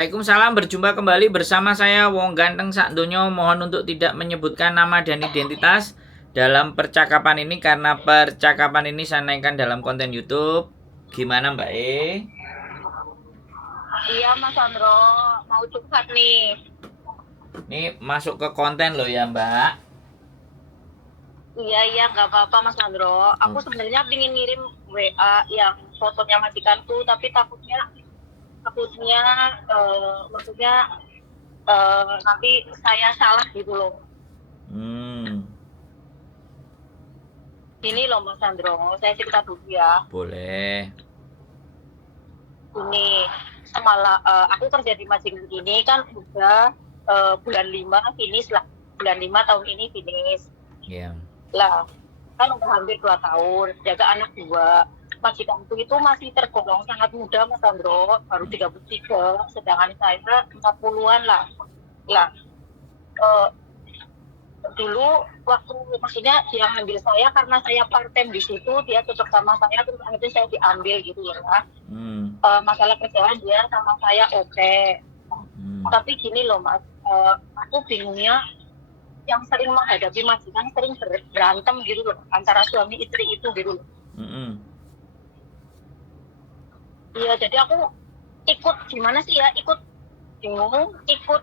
Waalaikumsalam, berjumpa kembali bersama saya Wong Ganteng Sakdonyo. Mohon untuk tidak menyebutkan nama dan identitas dalam percakapan ini karena percakapan ini saya naikkan dalam konten YouTube. Gimana Mbak E? Iya Mas Sandro, mau curhat nih. Ini masuk ke konten loh ya Mbak. Iya, nggak apa-apa Mas Sandro. Aku sebenarnya pingin ngirim WA yang fotonya majikanku, tapi takutnya maksudnya nanti saya salah gitu loh. Hmm, Ini loh Mas Sandro, saya cerita dulu ya. boleh. Ini aku kerja di majikan ini kan udah bulan 5 finish lah. Bulan 5 tahun ini finish. Ya. Lah, kan udah hampir 2 tahun, jaga anak 2. Majikanku itu masih tergolong sangat muda, Mas Sandro, baru 33, sedangkan saya 40-an lah. Lah, eh, dulu waktu maksudnya dia ngambil saya karena saya part time di situ, dia cocok sama saya, terus akhirnya saya diambil gitu ya. Masalah kerjaan dia sama saya oke. Tapi gini loh Mas, aku bingungnya yang sering menghadapi majikan sering berantem gitu loh antara suami istri itu gitu loh. Iya, jadi aku ikut gimana sih ya, ikut bingung, ikut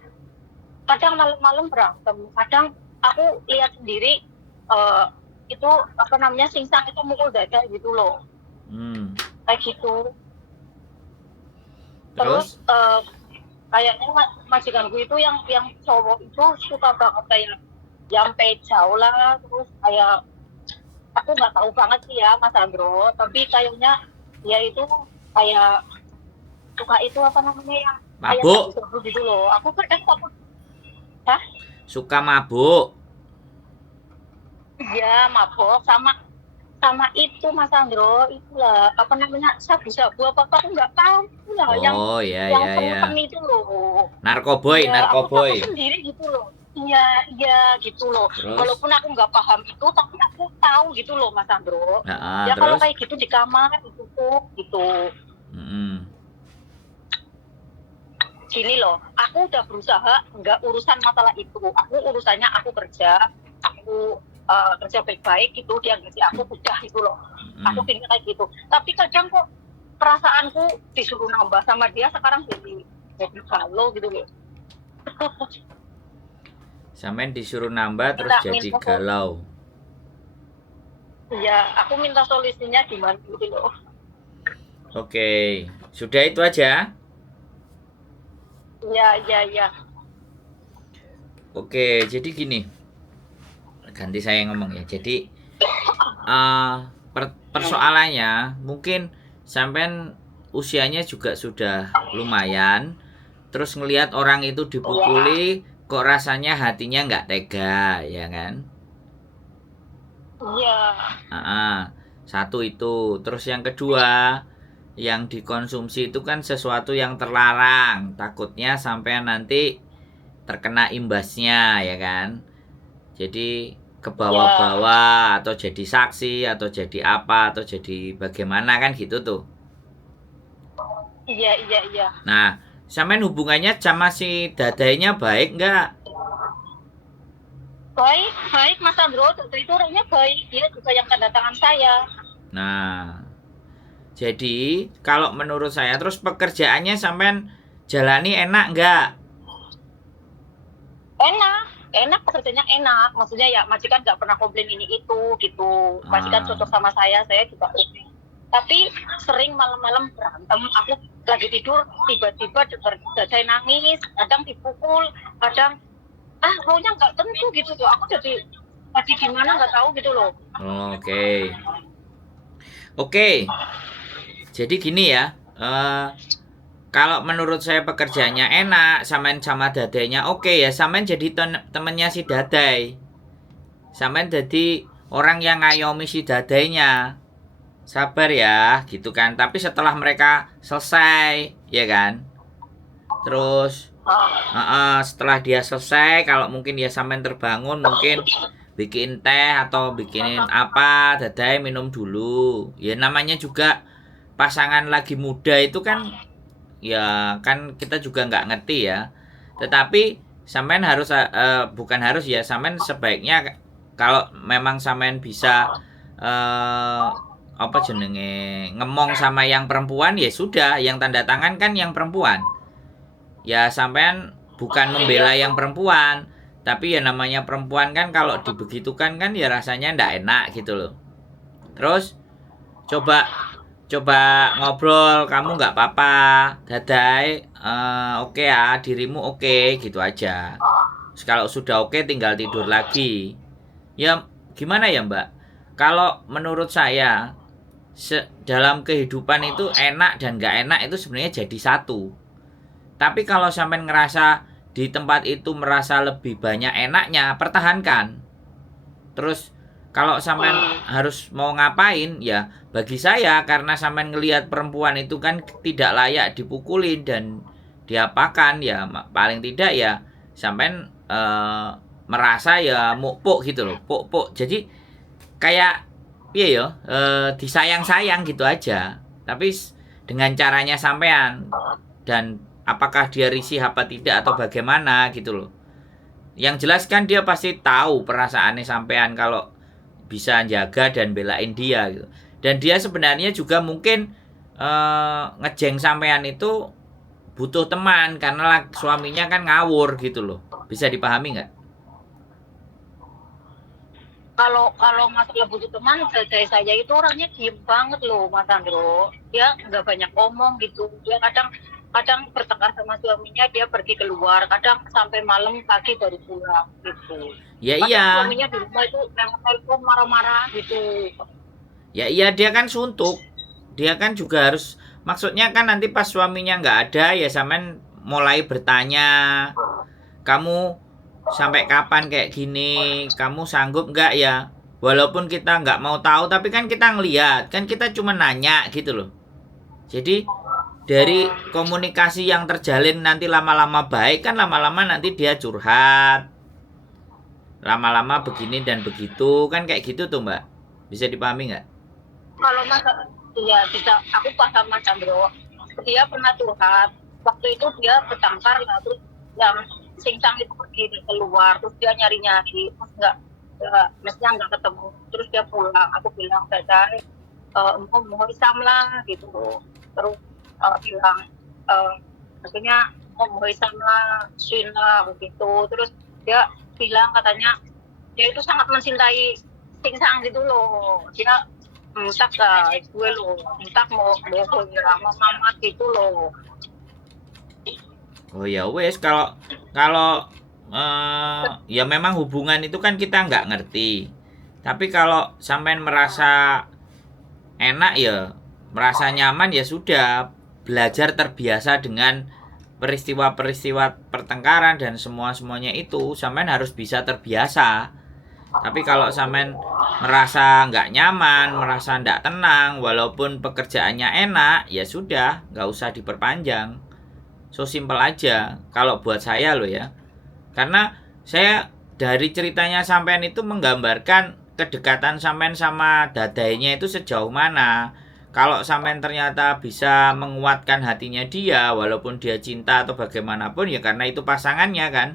kadang malam-malam berantem, kadang aku lihat sendiri itu apa namanya singsang itu mukul dada gitu loh, kayak gitu. Terus kayaknya majikanku itu yang cowok itu suka banget kayak sampai jauh lah, terus kayak aku nggak tahu banget sih ya Mas Andro, tapi kayaknya dia itu kayak suka itu apa namanya yang Mabuk? kayak gitu loh. Aku kadang takut. Hah? Suka mabuk? Iya, mabok sama itu Mas Andro, itulah apa namanya sabu-sabu apa aku nggak tahu lah Oh ya yang ya ya. semen itu loh. Narkoboy, Iya, aku takut narkoboy. sendiri gitu loh. Iya gitu loh. Terus? Walaupun aku nggak paham itu, tapi aku tahu gitu loh Mas Andro. Nah, Ya kalau terus? kayak gitu di kamar ditutup gitu. Gini loh, aku udah berusaha nggak urusan masalah itu. Aku urusannya aku kerja, aku kerja baik-baik gitu, dia gaji aku udah gitu loh. Aku pengen kayak gitu. Tapi kadang kok perasaanku disuruh nambah sama dia sekarang jadi galau gitu loh. Sampean disuruh nambah terus jadi galau. Iya, aku minta solusinya gimana gitu loh. Oke, sudah itu aja. Iya. Oke, jadi gini. Ganti saya ngomong ya. Jadi persoalannya mungkin sampean usianya juga sudah lumayan. Terus ngelihat orang itu dipukuli, kok rasanya hatinya nggak tega, ya kan? Iya. Satu itu. Terus yang kedua, yang dikonsumsi itu kan sesuatu yang terlarang. Takutnya sampai nanti terkena imbasnya, ya kan? Jadi ke bawah-bawah atau jadi saksi atau jadi apa atau jadi bagaimana kan gitu tuh. Iya. Nah, sampean hubungannya sama si dadainya baik nggak? Baik Mas Andro, itu orangnya baik, dia juga yang tanda tangan saya. Nah, jadi kalau menurut saya terus pekerjaannya sampean jalani enak nggak? Enak pekerjaannya enak, maksudnya ya majikan nggak pernah komplain ini itu gitu, majikan cocok sama saya juga oke. Tapi sering malam-malam berantem, aku lagi tidur tiba-tiba dengar dadai nangis, kadang dipukul, kadang maunya nggak tentu gitu tuh, aku jadi gimana nggak tahu gitu loh. Oke. Jadi gini ya, kalau menurut saya pekerjaannya enak, samain sama dadainya oke ya, samain jadi temennya si dadai. Samain jadi orang yang ngayomi si dadainya. Sabar ya, gitu kan. Tapi setelah mereka selesai, ya kan. Terus setelah dia selesai, kalau mungkin dia sampean terbangun, mungkin bikin teh atau bikinin apa, dadai minum dulu. Ya namanya juga pasangan lagi muda itu kan ya kan kita juga nggak ngerti ya. Tetapi sampean harus bukan harus ya, sampean sebaiknya kalau memang sampean bisa apa jenenge ngomong sama yang perempuan ya sudah, yang tanda tangan kan yang perempuan. Ya sampean bukan membela yang perempuan, tapi ya namanya perempuan kan kalau dibegitukan kan ya rasanya ndak enak gitu loh. Terus coba coba ngobrol, kamu nggak apa-apa, Dadai, oke ya, dirimu oke, gitu aja. Terus kalau sudah oke tinggal tidur lagi. Ya gimana ya Mbak? Kalau menurut saya dalam kehidupan itu enak dan nggak enak itu sebenarnya jadi satu. Tapi kalau sampai ngerasa di tempat itu merasa lebih banyak enaknya, pertahankan. Terus kalau sampean harus mau ngapain ya bagi saya karena sampean ngelihat perempuan itu kan tidak layak dipukulin dan diapakan ya paling tidak ya sampean merasa ya mukpuk gitu loh, puk. Jadi kayak piye ya disayang-sayang gitu aja. Tapi dengan caranya sampean dan apakah dia risih apa tidak atau bagaimana gitu loh. Yang jelas kan dia pasti tahu perasaannya sampean kalau bisa jaga dan belain dia gitu. Dan dia sebenarnya juga mungkin ngejeng sampean itu butuh teman karena suaminya kan ngawur gitu loh. Bisa dipahami nggak? Kalau masalah butuh teman, saya itu orangnya diem banget loh, Mas Andro. Dia nggak banyak ngomong gitu. Dia kadang bertengkar sama suaminya, dia pergi keluar. Kadang sampai malam pagi baru pulang gitu. Ya Kadang iya. suaminya di rumah itu memang telepon marah-marah gitu. Ya iya dia kan suntuk. Dia kan juga harus maksudnya kan nanti pas suaminya nggak ada ya sampean mulai bertanya, kamu sampai kapan kayak gini, kamu sanggup nggak ya, walaupun kita nggak mau tahu tapi kan kita ngelihat kan kita cuma nanya gitu loh. Jadi dari komunikasi yang terjalin nanti lama-lama baik kan lama-lama nanti dia curhat, lama-lama begini dan begitu kan kayak gitu tuh Mbak, bisa dipahami nggak? Kalau masa ya bisa, aku paham Mas Andro. Dia pernah curhat. Waktu itu dia bertengkar lah, terus yang singsang itu pergi keluar, terus dia nyari-nyari, terus mestinya nggak ketemu, terus dia pulang. Aku bilang Dadai, mau Isam lah gitu, terus bilang maksudnya mau Isam lah, Shin lah begitu. Terus dia bilang katanya dia itu sangat mencintai singsang gitu loh. Dia entak gue loh, entak mau lama mamat gitu loh. Oh ya wes kalau kalau ya memang hubungan itu kan kita nggak ngerti. Tapi kalau sampean merasa enak ya, merasa nyaman ya sudah, belajar terbiasa dengan peristiwa-peristiwa pertengkaran dan semuanya itu sampean harus bisa terbiasa. Tapi kalau sampean merasa nggak nyaman, merasa nggak tenang, walaupun pekerjaannya enak, ya sudah, nggak usah diperpanjang. So simple aja kalau buat saya loh ya. Karena saya dari ceritanya sampean itu menggambarkan kedekatan sampean sama dadainya itu sejauh mana. Kalau sampean ternyata bisa menguatkan hatinya dia walaupun dia cinta atau bagaimanapun ya karena itu pasangannya kan.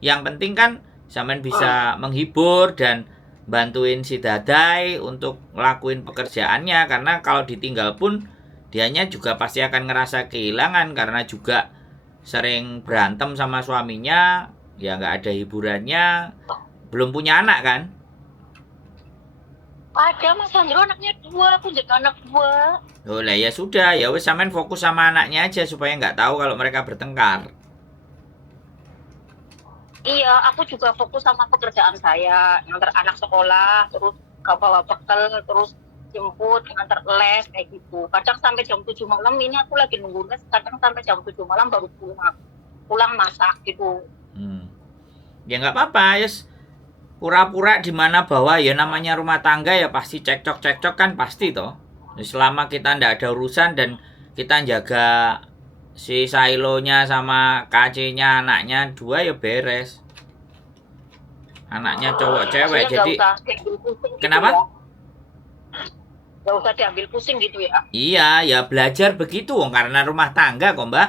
Yang penting kan sampean bisa menghibur dan bantuin si dadai untuk ngelakuin pekerjaannya karena kalau ditinggal pun dianya juga pasti akan ngerasa kehilangan karena juga sering berantem sama suaminya, ya nggak ada hiburannya, belum punya anak kan? Ada Mas Andro, anaknya 2, aku jaga anak 2. Oh lah ya sudah, ya wes sampean fokus sama anaknya aja supaya nggak tahu kalau mereka bertengkar. Iya, aku juga fokus sama pekerjaan saya, ngantar anak sekolah, terus bawa bekal, terus jemput, ngantar les kayak gitu. Kadang sampai jam 7 malam, ini aku lagi nunggu les, kadang sampai jam 7 malam baru pulang masak gitu. Ya nggak apa-apa, yes. Pura-pura di mana bahwa ya namanya rumah tangga ya pasti cekcok kan pasti toh. Selama kita ndak ada urusan dan kita jaga si Sailonya sama KC-nya anaknya 2 ya beres. Anaknya cowok cewek jadi Gitu, kenapa? ya. nggak usah diambil pusing gitu ya. Iya, ya belajar begitu wong karena rumah tangga kok, Mbak.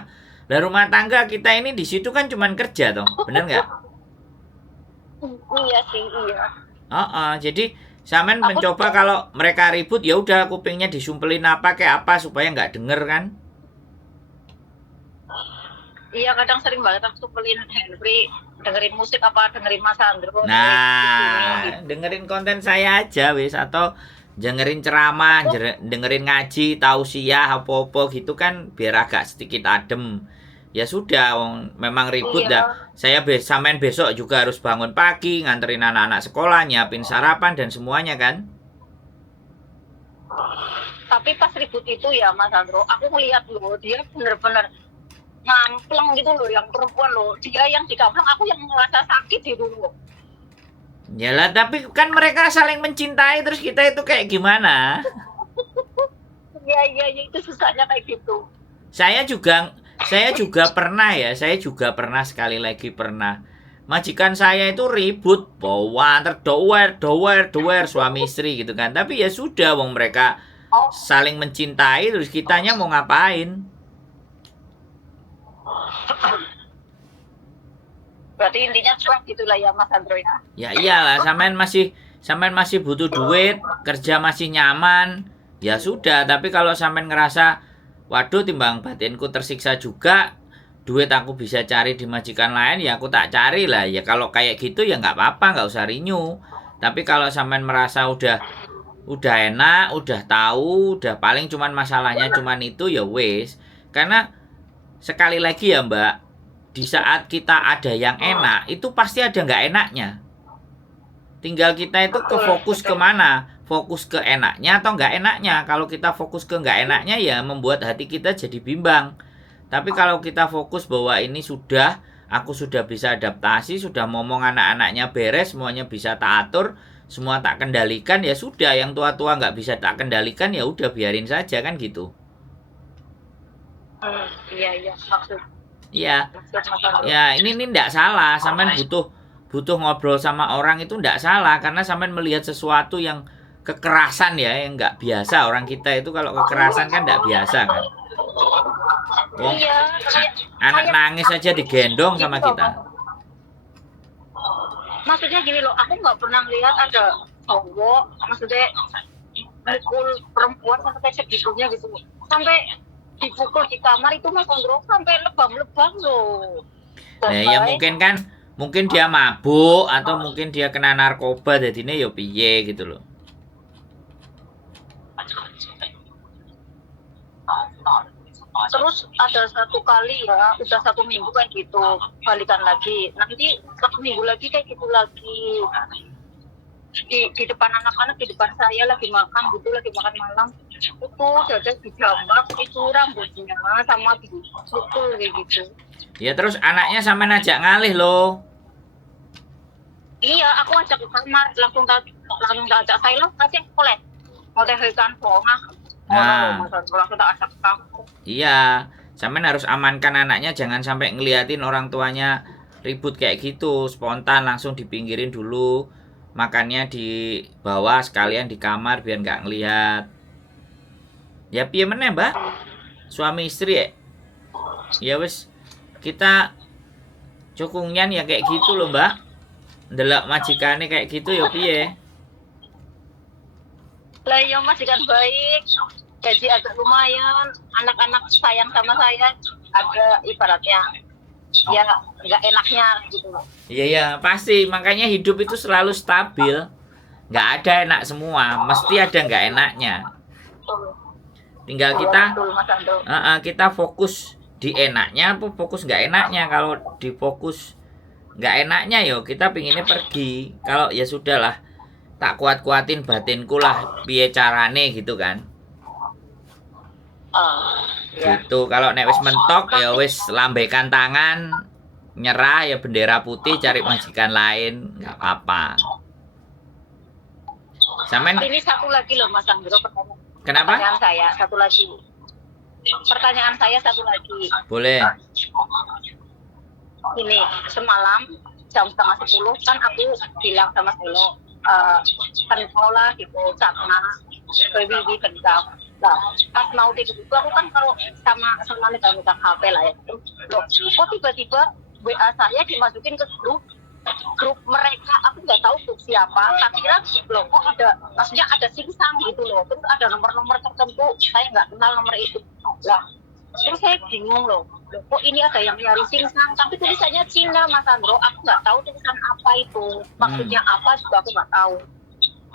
Lah rumah tangga kita ini di situ kan cuman kerja toh, bener nggak? Iya sih, iya. Jadi Samen Aku mencoba kalau mereka ribut ya udah kupingnya disumpelin apa kayak apa supaya nggak denger kan? iya kadang sering banget aku sumpelin Henry dengerin musik apa dengerin Mas Sandro. Nah, dengerin konten saya aja wis atau dengerin ceramah, dengerin ngaji, tausiah apa-apa gitu kan biar agak sedikit adem. Ya sudah, memang ribut Iya. dah. Saya Samen besok juga harus bangun pagi, nganterin anak-anak sekolah, nyiapin sarapan dan semuanya kan. Tapi pas ribut itu ya Mas Sandro, aku melihat loh dia bener-bener ngampleng gitu loh yang perempuan loh. Dia yang dikampleng, aku yang merasa sakit gitu loh. Yalah, tapi kan mereka saling mencintai terus kita itu kayak gimana? Iya itu susahnya kayak gitu. Saya juga pernah ya, saya juga pernah sekali lagi pernah. Majikan saya itu ribut, bawa antar dower suami istri gitu kan. Tapi ya sudah, wong mereka Oh, saling mencintai terus kitanya mau ngapain? berarti intinya cuek gitulah ya Mas Sandro ya. Ya iyalah, sampean masih butuh duit, kerja masih nyaman. Ya sudah, tapi kalau sampean ngerasa waduh timbang batinku tersiksa juga, duit aku bisa cari di majikan lain ya aku tak cari lah. Ya kalau kayak gitu ya nggak apa-apa, nggak usah renew. Tapi kalau sampean merasa udah enak, udah tahu, udah paling cuman masalahnya cuman itu ya wes. Karena sekali lagi ya Mbak, di saat kita ada yang enak, itu pasti ada nggak enaknya. Tinggal kita itu ke fokus kemana, fokus ke enaknya atau nggak enaknya. Kalau kita fokus ke nggak enaknya ya membuat hati kita jadi bimbang. Tapi kalau kita fokus bahwa ini sudah, aku sudah bisa adaptasi, sudah ngomong anak-anaknya beres, semuanya bisa tak atur, semua tak kendalikan, ya sudah. Yang tua-tua nggak bisa tak kendalikan ya udah biarin saja kan gitu. Iya maksud Iya. Mas Sandro. Ya ini ndak salah, sampean butuh ngobrol sama orang itu ndak salah karena sampean melihat sesuatu yang kekerasan ya yang nggak biasa. Orang kita itu kalau kekerasan kan ndak biasa kan. Wong Iya, anak nangis aja digendong sama kita. maksudnya gini loh, aku nggak pernah lihat ada cowok maksudnya mukul perempuan sampai segitunya gitu, sampai dipukul di kamar itu Mas Sandro sampai lebam-lebam loh. Ya mungkin dia mabuk atau mungkin dia kena narkoba jadinya yo piye gitu loh. Terus ada satu kali ya, udah 1 minggu kayak gitu, balikan lagi. Nanti 1 minggu lagi kayak gitu lagi. Di depan anak-anak, di depan saya lagi makan gitu, lagi makan malam. Itu dada dijambak, itu rambutnya sama dipukul kayak gitu. Ya terus anaknya sama najak ngalih loh. Iya, aku ajak ke kamar, langsung tak ajak saya lah, kasih boleh. Mau tehekan pongah. Nah. Langsung tak ajak kamu. Iya, sampean harus amankan anaknya, jangan sampai ngeliatin orang tuanya ribut kayak gitu, spontan langsung dipinggirin dulu, makannya di bawah sekalian di kamar biar nggak ngelihat. Ya piye meneh Mbak, suami istri ya, ya wis kita cukungnya ya kayak gitu loh Mbak, ndelok majikannya kayak gitu ya piye. Lah ya majikan baik, gaji agak lumayan, anak-anak sayang sama saya, ada ibaratnya ya nggak enaknya gitu. Iya pasti, makanya hidup itu selalu stabil, nggak ada enak semua, mesti ada nggak enaknya. Tinggal kita fokus di enaknya apa fokus nggak enaknya. Kalau di fokus nggak enaknya yo kita pinginnya pergi, kalau ya sudahlah tak kuat-kuatin batinku lah piye carane gitu kan. Gitu. Kalau nek wis mentok ya wis lambaikan tangan, nyerah ya bendera putih, cari majikan lain, nggak apa-apa. Sampean ini satu lagi loh Mas Sandro, kenapa? Pertanyaan saya satu lagi. Boleh. Ini semalam jam 9:30 kan aku bilang sama Solo, kan lah gitu karena Wiwi kencang. Nah, pas mau tidur itu aku kan kalau sama megang HP lah ya. Loh, kok tiba-tiba WA saya dimasukin ke grup mereka, aku nggak tahu grup siapa, tak kira loh kok ada, maksudnya ada singsang gitu loh, terus ada nomor-nomor tertentu, saya nggak kenal nomor itu lah, terus saya bingung loh kok ini ada yang nyari singsang, tapi tulisannya Cina Mas Andro, aku nggak tahu tulisan apa itu, maksudnya apa juga aku nggak tahu.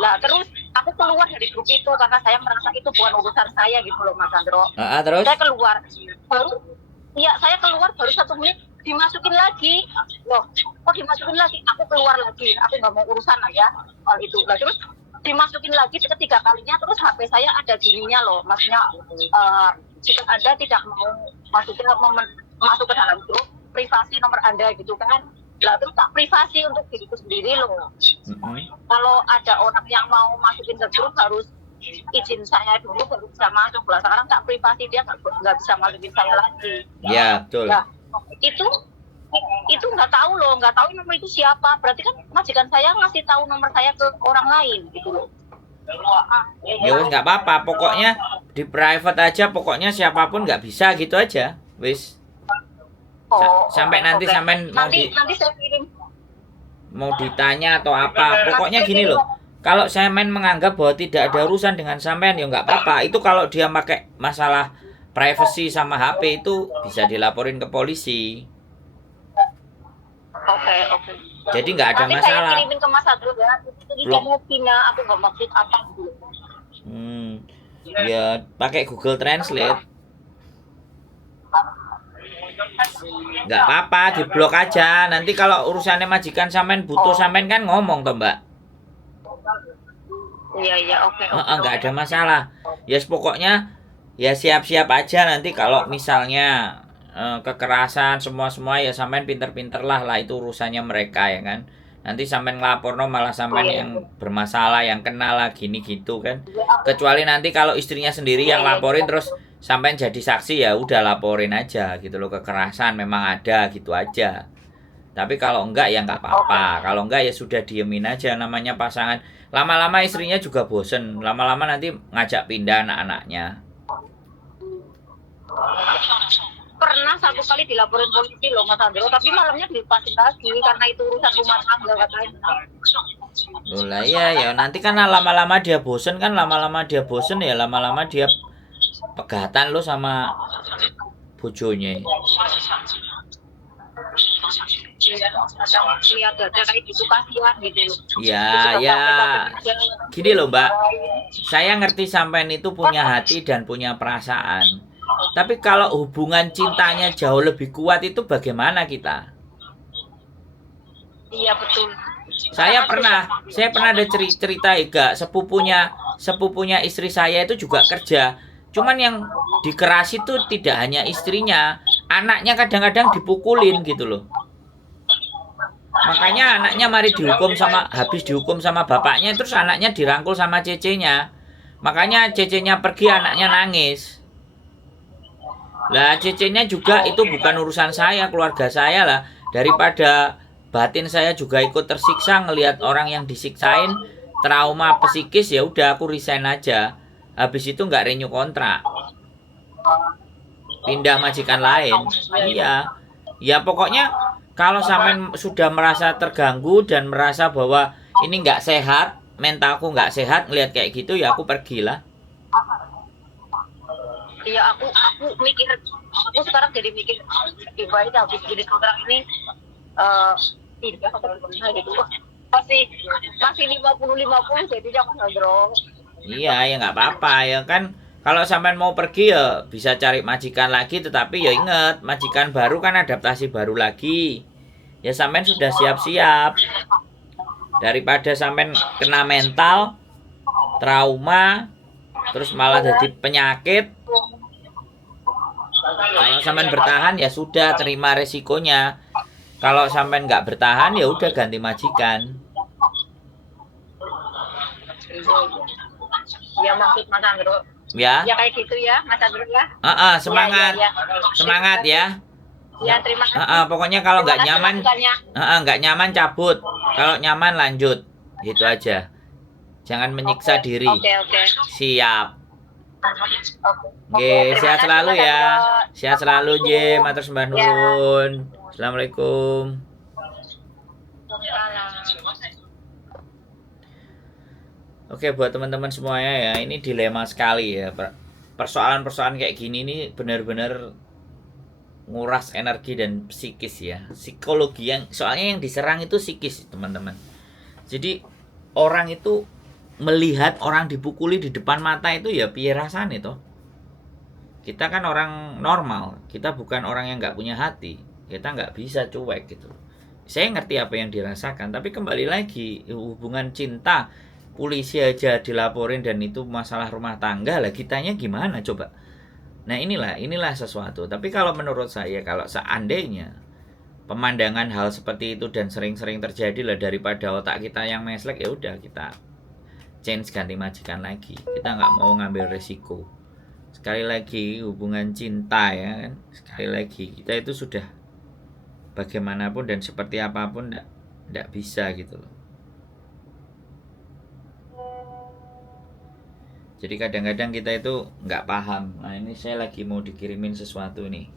Lah terus aku keluar dari grup itu karena saya merasa itu bukan urusan saya gitu loh Mas Andro. Terus? Saya keluar, saya keluar baru 1 menit dimasukin lagi, loh kok dimasukin lagi, aku keluar lagi, aku nggak mau urusan lah ya hal itu. Nah terus dimasukin lagi ketiga kalinya, terus HP saya ada gininya loh, maksudnya jika Anda tidak mau masuk ke dalam grup, privasi nomor Anda gitu kan. Lah terus tak privasi untuk diriku sendiri loh. Kalau ada orang yang mau masukin ke grup harus izin saya dulu baru bisa masuk lah. Sekarang tak privasi, dia nggak bisa masukin saya lagi. Ya betul. Nah, itu nggak tahu loh, nggak tahu nomor itu siapa. Berarti kan majikan saya ngasih tahu nomor saya ke orang lain gitu loh. Ya wis nggak apa-apa, pokoknya di private aja, pokoknya siapapun nggak bisa gitu aja, wis. Sampai nanti okay. sampean nanti saya kirim. Mau ditanya atau apa, pokoknya gini loh. Kalau sampean menganggap bahwa tidak ada urusan dengan sampean ya nggak apa-apa. Itu kalau dia pakai masalah privacy sama HP itu bisa dilaporin ke polisi. Oke. Jadi nggak ada nanti masalah. Saya kirimin ke Mas Adro ya. Itu mau Pina, aku nggak maksud apa gitu. Ya pakai Google Translate. Nggak apa-apa, diblok aja. Nanti kalau urusannya majikan sampean butuh sampean kan ngomong toh Mbak. Iya, oke. Nggak ada masalah. Ya pokoknya ya siap-siap aja nanti kalau misalnya kekerasan semua ya sampean pinter-pinter lah itu urusannya mereka ya kan. Nanti sampean ngelaporno malah sampean yang bermasalah, yang kena lah gini gitu kan. Kecuali nanti kalau istrinya sendiri yang laporin terus sampean jadi saksi, ya udah laporin aja gitu loh, kekerasan memang ada gitu aja. Tapi kalau enggak ya enggak apa-apa. Kalau enggak ya sudah diemin aja, namanya pasangan. Lama-lama istrinya juga bosen. Lama-lama nanti ngajak pindah anak-anaknya. Pernah 1 kali dilaporin polisi loh Mas Andro, tapi malamnya dilepasin lagi karena itu urusan rumah tangga katanya. Loh lah ya nanti kan lama-lama dia bosen kan, lama-lama dia pegatan lo sama bojonya. Lihat ada kayak gitu kasihan gitu loh. Ya gini loh Mbak, saya ngerti sampean itu punya hati dan punya perasaan, tapi kalau hubungan cintanya jauh lebih kuat itu bagaimana kita? Iya betul. Saya pernah ada cerita juga, sepupunya istri saya itu juga kerja, cuman yang dikeras itu tidak hanya istrinya, anaknya kadang-kadang dipukulin gitu loh. Makanya anaknya habis dihukum sama bapaknya, terus anaknya dirangkul sama cecenya. Makanya cecenya pergi, anaknya nangis. Lah cecenya juga itu bukan urusan saya, keluarga saya lah. Daripada batin saya juga ikut tersiksa ngelihat orang yang disiksain, trauma psikis, ya udah aku resign aja. Habis itu nggak renew kontrak, pindah majikan lain. Iya. Ya pokoknya kalau sampean sudah merasa terganggu dan merasa bahwa ini nggak sehat, mentalku nggak sehat ngelihat kayak gitu, ya aku pergilah. Iya, aku sekarang jadi mikir baik habis gini kontrak ini pindah atau gimana gitu. Masih 50-50 jadi jangan ngobrol. Iya, ya nggak apa-apa ya kan. Kalau sampean mau pergi ya bisa cari majikan lagi, tetapi ya ingat, majikan baru kan adaptasi baru lagi. Ya sampean sudah siap-siap. Daripada sampean kena mental, trauma, terus malah jadi penyakit. Kalau sampean bertahan ya sudah, terima resikonya. Kalau sampean nggak bertahan ya udah ganti majikan. Ya maksud Mas Andro. Ya. Ya kayak gitu ya, Mas Andro ya. Semangat. Ya. Semangat ya. Ya, terima kasih. Pokoknya kalau nggak nyaman cabut. Kalau nyaman lanjut. Gitu aja. Jangan menyiksa Oke, diri. oke. Siap. Oke. Nggih, Terima sehat kasih, selalu Mas ya. Andro. Sehat selalu nggih, Assalamualaikum. matur sembah Ya. nuwun. Assalamualaikum. Oke, buat teman-teman semuanya ya, ini dilema sekali ya. Persoalan-persoalan kayak gini ini benar-benar nguras energi dan psikis ya. Psikologi yang soalnya yang diserang itu psikis, teman-teman. Jadi orang itu melihat orang dipukuli di depan mata itu ya piye rasane toh. Kita kan orang normal, kita bukan orang yang nggak punya hati, kita nggak bisa cuek gitu. Saya ngerti apa yang dirasakan, tapi kembali lagi hubungan cinta, polisi aja dilaporin dan itu masalah rumah tangga lah, kitanya gimana coba. Nah inilah sesuatu. Tapi kalau menurut saya, kalau seandainya pemandangan hal seperti itu dan sering-sering terjadi lah, daripada otak kita yang meslek, ya udah kita change, ganti majikan lagi. Kita nggak mau ngambil resiko. Sekali lagi hubungan cinta ya kan, sekali lagi kita itu sudah bagaimanapun dan seperti apapun nggak bisa gitu loh. Jadi kadang-kadang kita itu nggak paham. Nah ini saya lagi mau dikirimin sesuatu nih.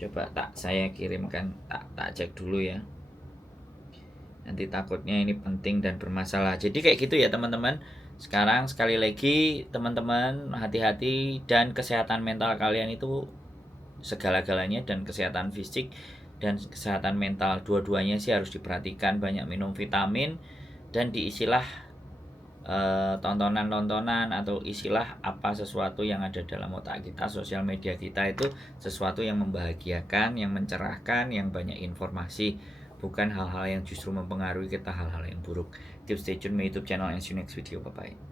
Coba saya kirimkan, tak cek dulu ya. Nanti takutnya ini penting dan bermasalah. Jadi kayak gitu ya teman-teman. Sekarang sekali lagi teman-teman hati-hati, dan kesehatan mental kalian itu segala-galanya, dan kesehatan fisik dan kesehatan mental dua-duanya sih harus diperhatikan. Banyak minum vitamin dan diisilah tontonan-tontonan atau isilah apa sesuatu yang ada dalam otak kita, sosial media kita itu sesuatu yang membahagiakan, yang mencerahkan, yang banyak informasi, bukan hal-hal yang justru mempengaruhi kita, hal-hal yang buruk. Keep stay tune my YouTube channel and see you next video. Bye bye.